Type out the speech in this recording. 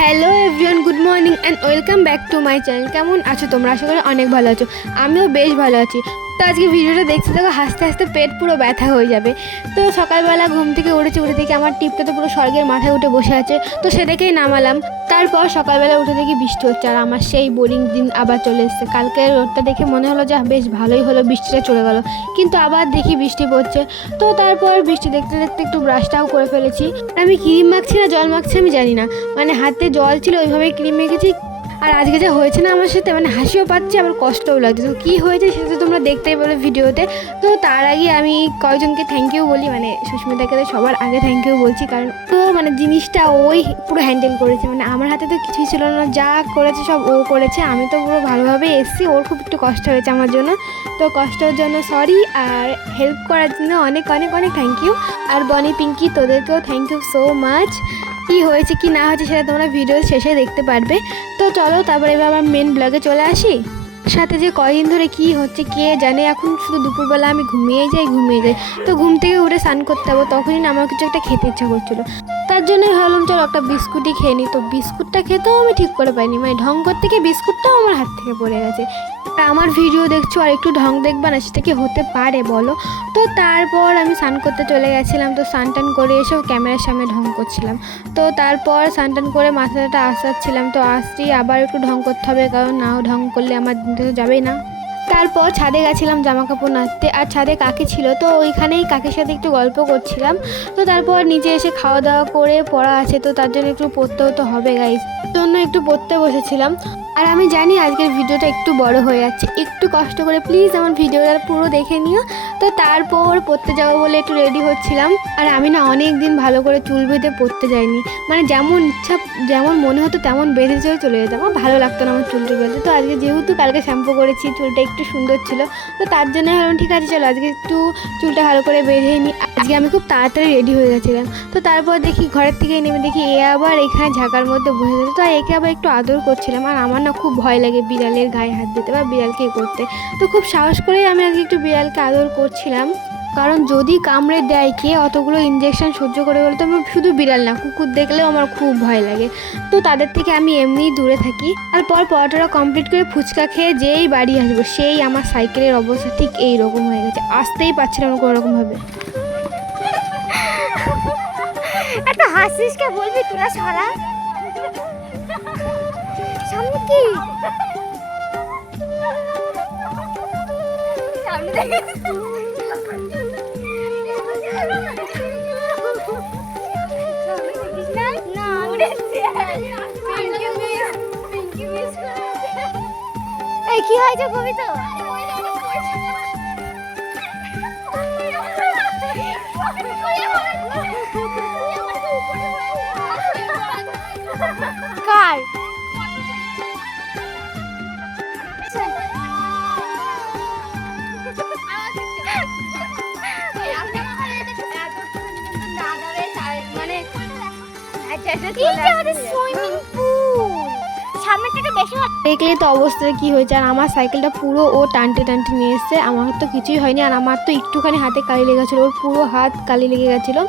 Hello everyone, good morning and welcome back to my channel. কেমন আছো তোমরা? আশা করি অনেক ভালো আছো। আমিও বেশ ভালো আছি। তো আজকে ভিডিওটা দেখতে দেখো হাসতে হাসতে পেট পুরো ব্যথা হয়ে যাবে। তো সকালবেলা ঘুম থেকে উঠে দেখি আমার টিপটা তো পুরো স্বর্গের মাথায় উঠে বসে আছে। তো সেটাকেই নামালাম। তারপর সকালবেলা উঠে দেখি বৃষ্টি হচ্ছে, আর আমার সেই বোরিং দিন আবার চলে এসেছে। কালকে রোদটা দেখে মনে হলো যে বেশ ভালোই হলো, বৃষ্টিটা চলে গেল, কিন্তু আবার দেখি বৃষ্টি পড়ছে। তো তারপর বৃষ্টি দেখতে দেখতে একটু ব্রাশটাও করে ফেলেছি। আমি ক্রিম মাখছি না জল মাখছি আমি জানি না, মানে হাতে জল ছিল ওইভাবেই ক্রিম মেখেছি। আর আজকে যা হয়েছে না আমার সাথে, মানে হাসিও পাচ্ছে আবার কষ্টও লাগছে। তো কী হয়েছে সেটা তো তোমরা দেখতেই পারো ভিডিওতে। তো তার আগে আমি কয়েকজনকে থ্যাংক ইউ বলি, মানে সুস্মিতাকে তো সবার আগে থ্যাংক ইউ বলছি, কারণ তো মানে জিনিসটা ওই পুরো হ্যান্ডেল করেছে। মানে আমার হাতে তো কিছুই ছিল না, যা করেছে সব ও করেছে। আমি তো পুরো ভালোভাবে এসেছি, ওর খুব একটু কষ্ট হয়েছে আমার জন্য। তো কষ্টের জন্য সরি, আর হেল্প করার জন্য অনেক অনেক অনেক থ্যাংক ইউ। আর বনি পিঙ্কি তোদেরকেও থ্যাংক ইউ সো মাচ। কী হয়েছে কি না হয়েছে সেটা তোমরা ভিডিও শেষে দেখতে পারবে। তো চলো তারপরে এবার আমার মেন ব্লগে চলে আসি। সাথে যে কয়দিন ধরে কি হচ্ছে কে জানে, এখন শুধু দুপুরবেলা আমি ঘুমিয়ে যাই। তো ঘুম থেকে উঠে স্নান করতে হবে, তখনই না আমার কিছু একটা খেতে ইচ্ছা করছিলো। তার জন্যই ভাবলাম চলো একটা বিস্কুটই খেয়ে নিই। তো বিস্কুটটা খেতেও আমি ঠিক করে পাইনি, মানে ঢং করতে গিয়ে বিস্কুটটাও আমার হাত থেকে পড়ে গেছে। আমার ভিডিও দেখছো আর একটু ঢং দেখবা না, সেটা কি হতে পারে বলো? তো তারপর আমি স্নান করতে চলে গেছিলাম। তো স্নান টান করে এসেও ক্যামেরার সামনে ঢং করছিলাম। তো তারপর স্নান টান করে মাথাটা আসাচ্ছিলাম। তো আসতেই আবার একটু ঢং করতে হবে, কারণ নাও ঢং করলে আমার দিনটা তো যাবেই না। তারপর ছাদে গেছিলাম জামা কাপড় নাড়তে, আর ছাদে কাকি ছিল, তো ওইখানেই কাকির সাথে একটু গল্প করছিলাম। তো তারপর নিচে এসে খাওয়া দাওয়া করে পড়া আছে, তো তার জন্য একটু পড়তেও তো হবে গাইস, জন্য একটু পড়তে বসেছিলাম। আর আমি জানি আজকের ভিডিওটা একটু বড় হয়ে যাচ্ছে, একটু কষ্ট করে প্লিজ আমার ভিডিওটা পুরো দেখে নিও। তো তারপর পড়তে যাবো বলে একটু রেডি হচ্ছিলাম। আর আমি না অনেক দিন ভালো করে চুল বেঁধে পড়তে যাইনি, মানে যেমন ইচ্ছা যেমন মনে হতো তেমন বেঁধে চলে যেতাম। আমার ভালো লাগতো না আমার চুলটা বেঁধে। তো আজকে যেহেতু কালকে শ্যাম্পু করেছি, চুলটা একটু সুন্দর ছিল, তো তার জন্য ভাবলাম ঠিক আছে চলো আজকে একটু চুলটা ভালো করে বেঁধে নিই। আজকে আমি খুব তাড়াতাড়ি রেডি হয়ে গেছিলাম। তো তারপর দেখি ঘরের থেকে নেমে দেখি এ আবার এখানে ঝাঁকার মধ্যে বসে যেত। তো একে আবার একটু আদর করছিলাম। আর আমার না খুব ভয় লাগে বিড়ালের গায়ে হাত দিতে বা বিড়ালকে করতে। তো খুব সাহস করেই আমি আজকে একটু বিড়ালকে আদর করছিলাম, কারণ যদি কামড়ে দেয় কে অতগুলো ইঞ্জেকশন সহ্য করে বলতে। আমি শুধু বিড়াল না, কুকুর দেখলেও আমার খুব ভয় লাগে। তো তাদের থেকে আমি এমনিই দূরে থাকি। তারপর পড়াটা কমপ্লিট করে ফুচকা খেয়ে যেই বাড়ি আসবো, সেই আমার সাইকেলের অবস্থা ঠিক এই রকম হয়ে গেছে, আসতেই পারছিলাম না কোনো রকমভাবে। এত হাসিস কে বলবি তোরা সারা সামনে কি সামনে দেখে কি হয়েছে কবি তো কার দেখলে তো অবস্থা কি হয়েছে। আর আমার সাইকেলটা পুরো ও টানতে টানতে নিয়ে এসছে, আমার তো কিছুই হয়নি। আর আমার তো একটুখানি হাতে কালি লেগেছিলো, ওর পুরো হাত কালি লেগে গেছিলো।